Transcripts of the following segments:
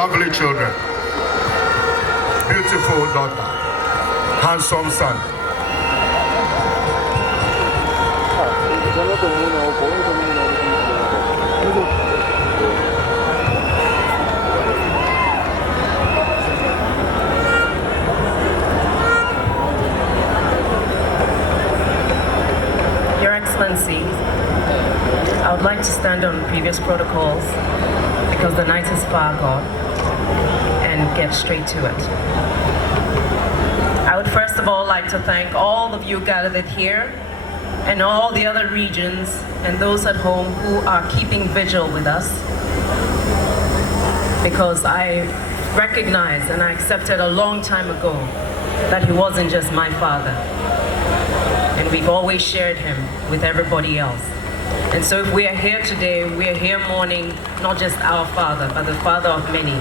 lovely children, beautiful daughter, handsome son. Your Excellency, I would like to stand on previous protocols because the night is far gone and get straight to it. I would first of all like to thank all of you gathered here and all the other regions and those at home who are keeping vigil with us, because I recognize and I accepted a long time ago that he wasn't just my father, and we've always shared him with everybody else. And so if we are here today, we are here mourning not just our father, but the father of many.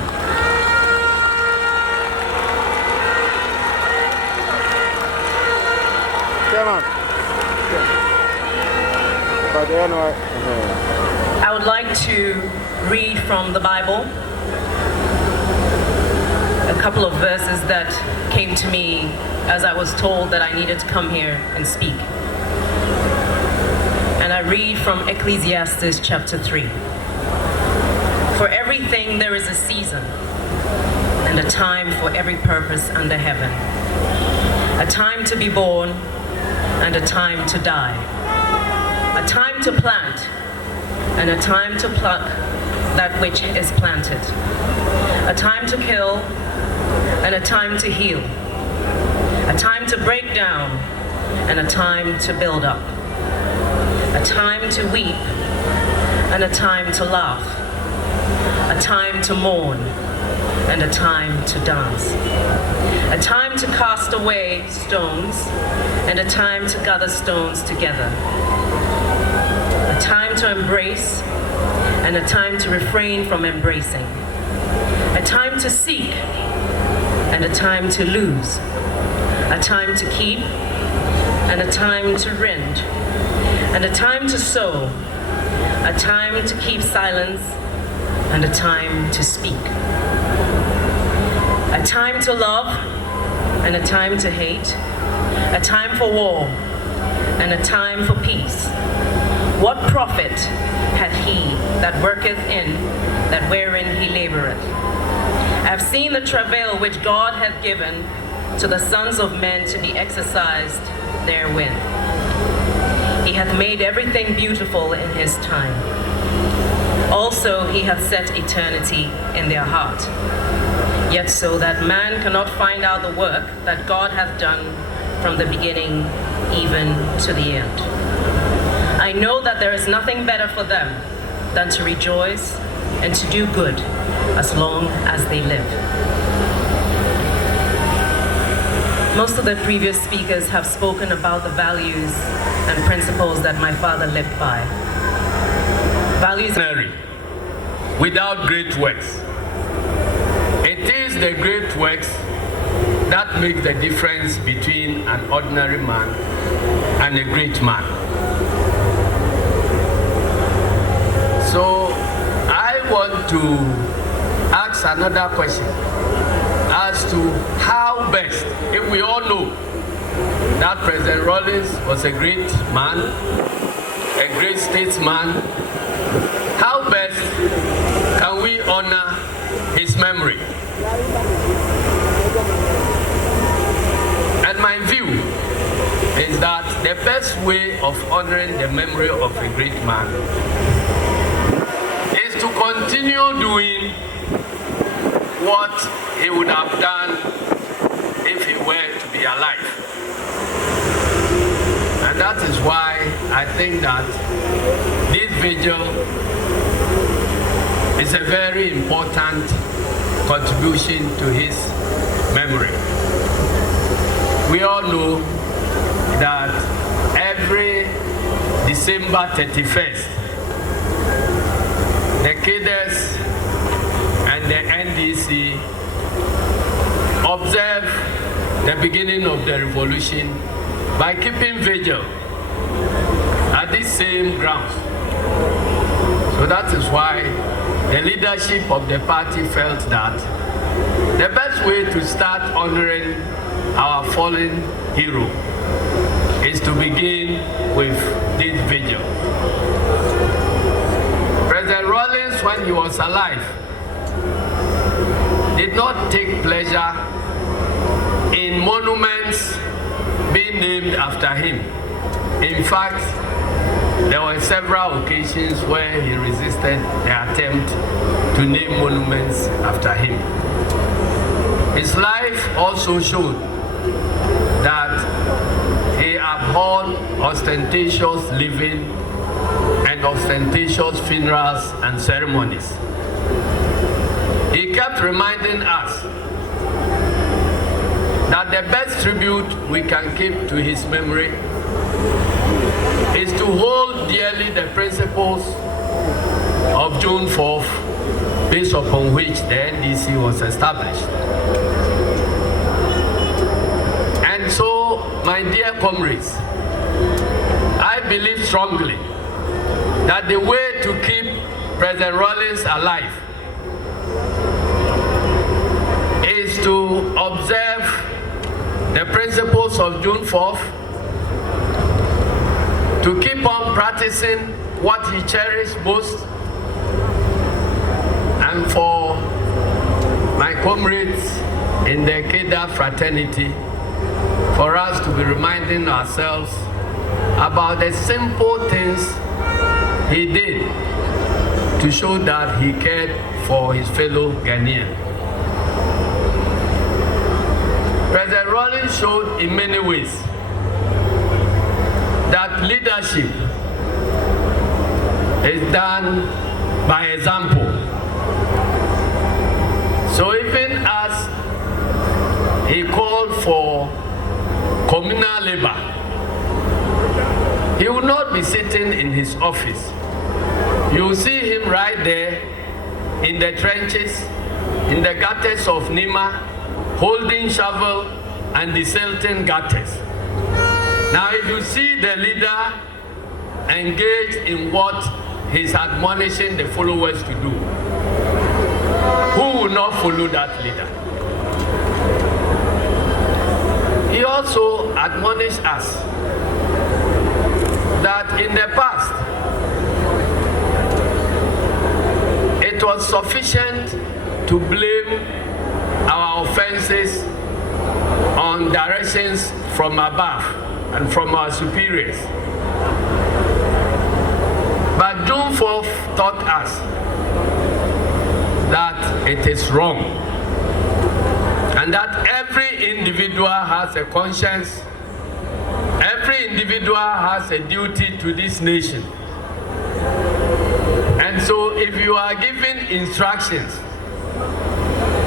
I would like to read from the Bible a couple of verses that came to me as I was told that I needed to come here and speak. And I read from Ecclesiastes chapter 3. For everything there is a season and a time for every purpose under heaven. A time to be born and a time to die. A time to plant and a time to pluck that which is planted. A time to kill and a time to heal. A time to break down and a time to build up. A time to weep and a time to laugh. A time to mourn and a time to dance. A time to cast away stones and a time to gather stones together. A time to embrace and a time to refrain from embracing. A time to seek and a time to lose. A time to keep and a time to rend. And a time to sow. A time to keep silence and a time to speak. A time to love and a time to hate. A time for war and a time for peace. What profit hath he that worketh in that wherein he laboureth? I have seen the travail which God hath given to the sons of men to be exercised therewith. He hath made everything beautiful in his time. Also he hath set eternity in their heart. Yet so that man cannot find out the work that God hath done from the beginning even to the end. I know that there is nothing better for them than to rejoice and to do good as long as they live. Most of the previous speakers have spoken about the values and principles that my father lived by. Values without great works. It is the great works that make the difference between an ordinary man and a great man. So I want to ask another question as to how best, if we all know that President Rawlings was a great man, a great statesman, how best can we honor his memory? And my view is that the best way of honoring the memory of a great man is to continue doing what he would have done if he were to be alive. And that is why I think that this vigil is a very important contribution to his memory. We all know that every December 31st, the cadres and the NDC observe the beginning of the revolution by keeping vigil at these same grounds. So that is why the leadership of the party felt that the best way to start honoring our fallen hero is to begin with this vigil. President Rawlings, when he was alive, did not take pleasure in monuments being named after him. In fact, there were several occasions where he resisted the attempt to name monuments after him. His life also showed that he abhorred ostentatious living and ostentatious funerals and ceremonies. He kept reminding us that the best tribute we can keep to his memory is to hold dearly the principles of June 4th, based upon which the NDC was established. And so, my dear comrades, I believe strongly that the way to keep President Rawlings alive is to observe the principles of June 4th, to keep on practicing what he cherished most, and for my comrades in the Keda fraternity, for us to be reminding ourselves about the simple things he did to show that he cared for his fellow Ghanaian. President Rawlings showed in many ways that leadership is done by example. So even as he called for communal labor, he will not be sitting in his office. You will see him right there in the trenches, in the gutters of Nima, holding shovel and desilting gutters. Now, if you see the leader engaged in what he's admonishing the followers to do, who will not follow that leader? He also admonished us that in the past, it was sufficient to blame our offenses on directions from above and from our superiors. But June 4th taught us that it is wrong, and that every individual has a conscience, every individual has a duty to this nation. And so if you are given instructions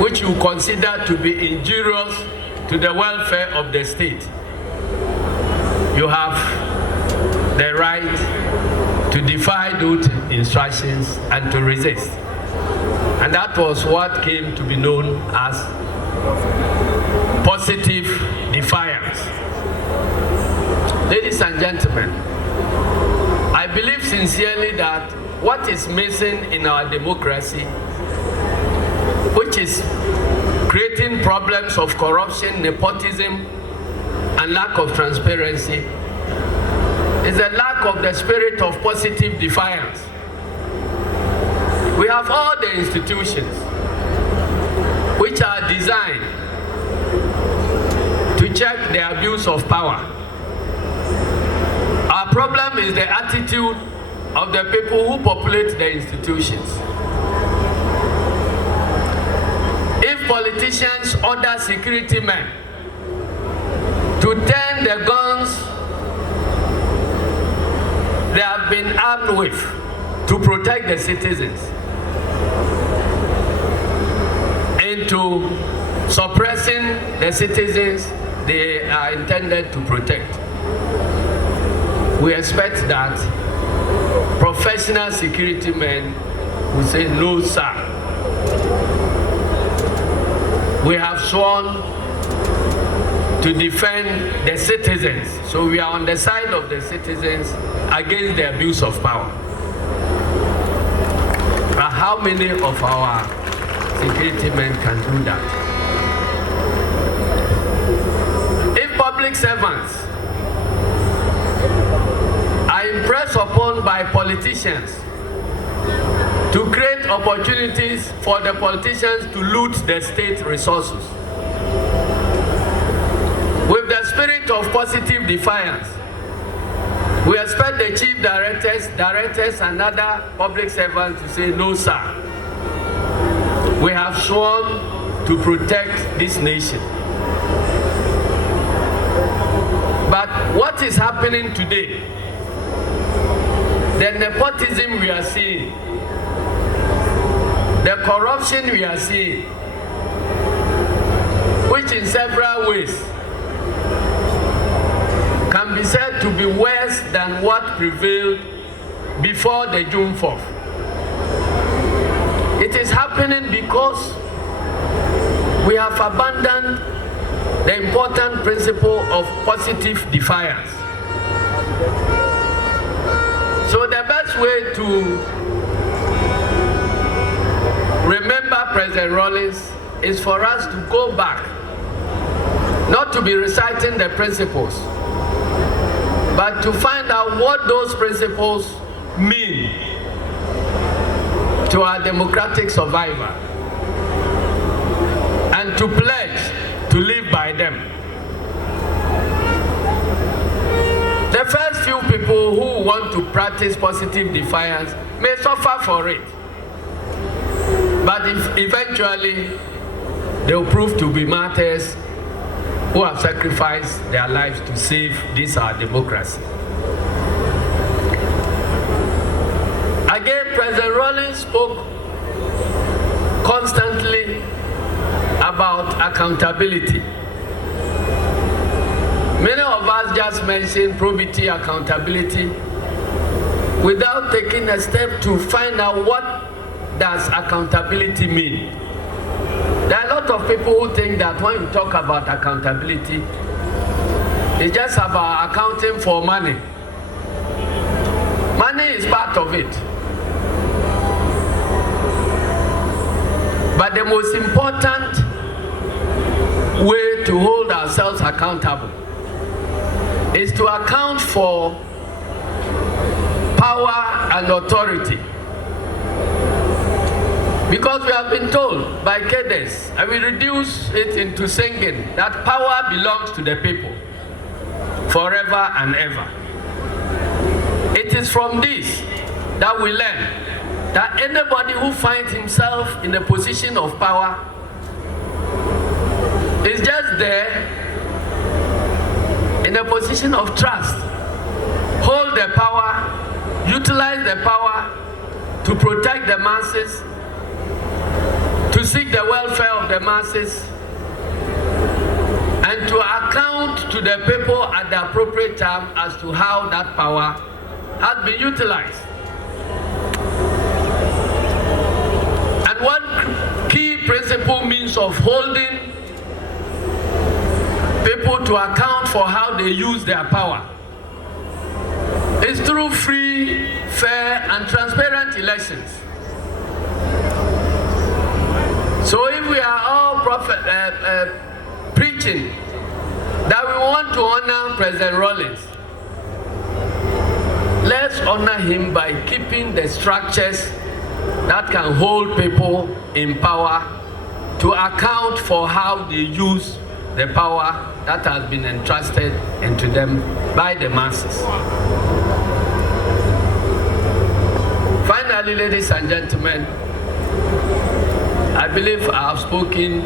which you consider to be injurious to the welfare of the state, you have the right to defy those instructions and to resist. And that was what came to be known as positive defiance. Ladies and gentlemen, I believe sincerely that what is missing in our democracy, which is creating problems of corruption, nepotism, and lack of transparency, is a lack of the spirit of positive defiance. We have all the institutions which are designed to check the abuse of power. Our problem is the attitude of the people who populate the institutions. If politicians order security men to turn the guns they have been armed with to protect the citizens into suppressing the citizens they are intended to protect, we expect that professional security men will say, no, sir. We have sworn to defend the citizens. So we are on the side of the citizens against the abuse of power. how many of our security men can do that? If public servants are impressed upon by politicians to create opportunities for the politicians to loot the state resources, with the spirit of positive defiance, we expect the chief directors and other public servants to say, no sir, we have sworn to protect this nation. But what is happening today, the nepotism we are seeing, the corruption we are seeing, which in several ways can be said to be worse than what prevailed before the June 4th. It is happening because we have abandoned the important principle of positive defiance. So the best way to remember President Rawlings is for us to go back, not to be reciting the principles, but to find out what those principles mean to our democratic survival and to pledge to live by them. The first few people who want to practice positive defiance may suffer for it, but eventually they'll prove to be martyrs who have sacrificed their lives to save this our democracy. Again, President Rawlings spoke constantly about accountability. Many of us just mentioned probity, accountability, without taking a step to find out what does accountability mean. There are a lot of people who think that when you talk about accountability, it's just about accounting for money. Money is part of it. But the most important way to hold ourselves accountable is to account for power and authority. Because we have been told by cadres, and we reduce it into singing, that power belongs to the people forever and ever. It is from this that we learn that anybody who finds himself in a position of power is just there in a position of trust. Hold the power, utilize the power to protect the masses, to seek the welfare of the masses, and to account to the people at the appropriate time as to how that power has been utilized. And one key principle means of holding people to account for how they use their power is through free, fair, and transparent elections. So if we are all preaching that we want to honor President Rawlings, let's honor him by keeping the structures that can hold people in power to account for how they use the power that has been entrusted into them by the masses. Finally, ladies and gentlemen, I believe I have spoken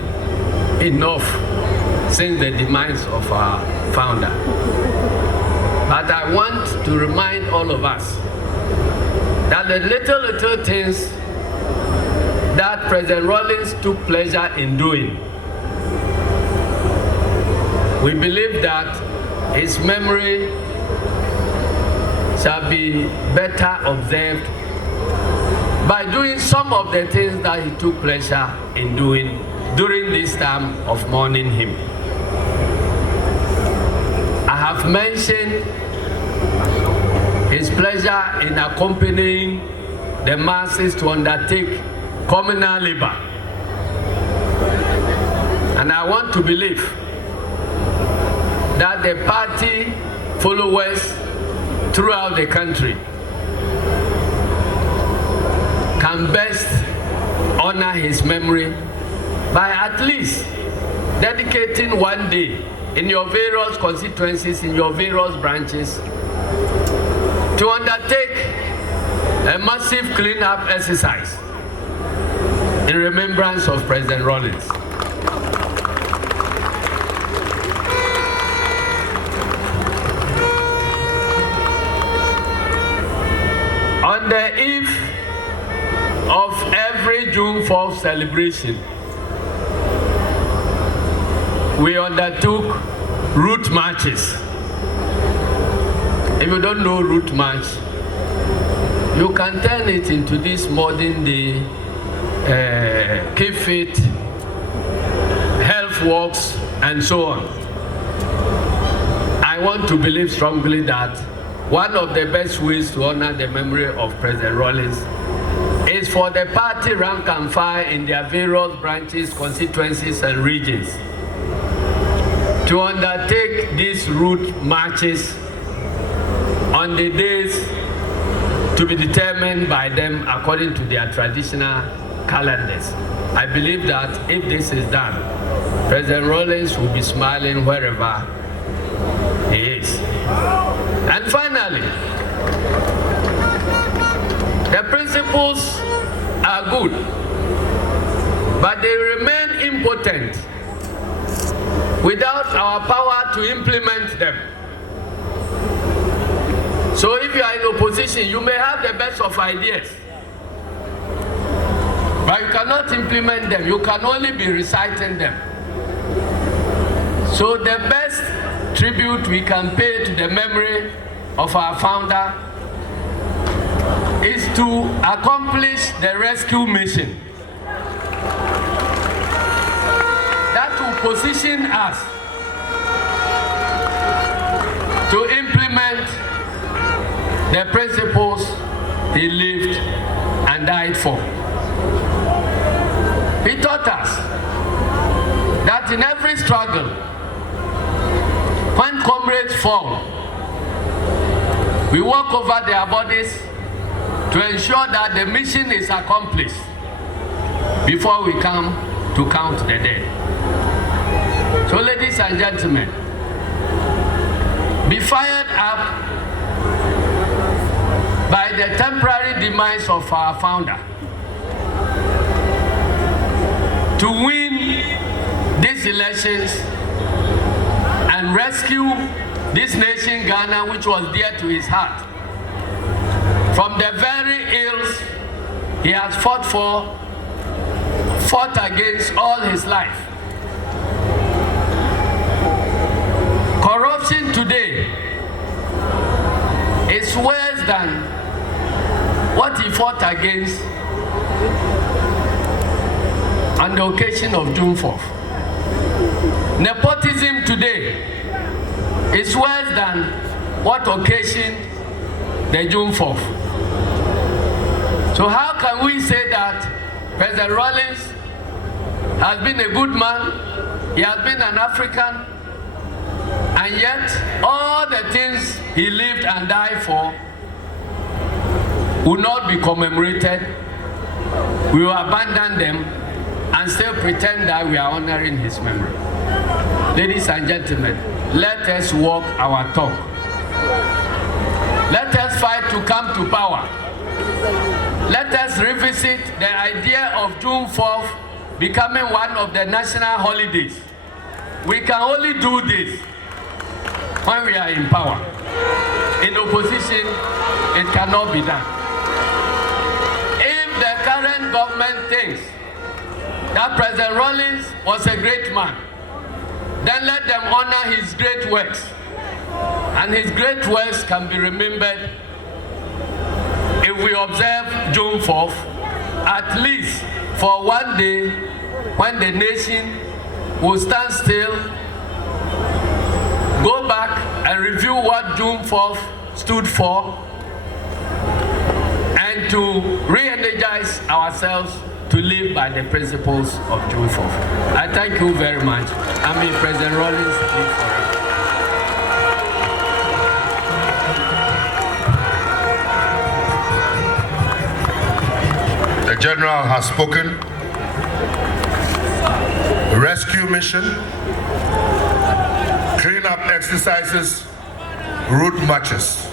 enough since the demise of our founder. But I want to remind all of us that the little things that President Rawlings took pleasure in doing, we believe that his memory shall be better observed by doing some of the things that he took pleasure in doing during this time of mourning him. I have mentioned his pleasure in accompanying the masses to undertake communal labor. And I want to believe that the party followers throughout the country can best honor his memory by at least dedicating one day in your various constituencies, in your various branches, to undertake a massive cleanup exercise in remembrance of President Rawlings. On the eve of every June 4th celebration, we undertook route marches. If you don't know route march, you can turn it into this modern day keep fit, health walks, and so on. I want to believe strongly that one of the best ways to honor the memory of President Rawlings is for the party rank and file in their various branches, constituencies, and regions to undertake these route marches on the days to be determined by them according to their traditional calendars. I believe that if this is done, President Rawlings will be smiling wherever he is. And finally, the principles are good, but they remain impotent without our power to implement them. So if you are in opposition, you may have the best of ideas, but you cannot implement them. You can only be reciting them. So the best tribute we can pay to the memory of our founder is to accomplish the rescue mission that will position us to implement the principles he lived and died for. He taught us that in every struggle, when comrades fall, we walk over their bodies to ensure that the mission is accomplished before we come to count the dead. So ladies and gentlemen, be fired up by the temporary demise of our founder to win these elections and rescue this nation, Ghana, which was dear to his heart, from the very ills he has fought against all his life. Corruption today is worse than what he fought against on the occasion of June 4th. Nepotism today is worse than what occasioned the June 4th. So how can we say that President Rawlings has been a good man, he has been an African, and yet all the things he lived and died for will not be commemorated? We will abandon them and still pretend that we are honoring his memory. Ladies and gentlemen, let us walk our talk. Let us fight to come to power. Let us revisit the idea of June 4th becoming one of the national holidays. We can only do this when we are in power. In opposition, it cannot be done. If the current government thinks that President Rawlings was a great man, then let them honor his great works. And his great works can be remembered if we observe June 4th, at least for one day when the nation will stand still, go back and review what June 4th stood for, and and to re-energize ourselves to live by the principles of June 4th. I thank you very much. I mean, President Rawlings, live forever. The General has spoken. Rescue mission, cleanup exercises, route marches.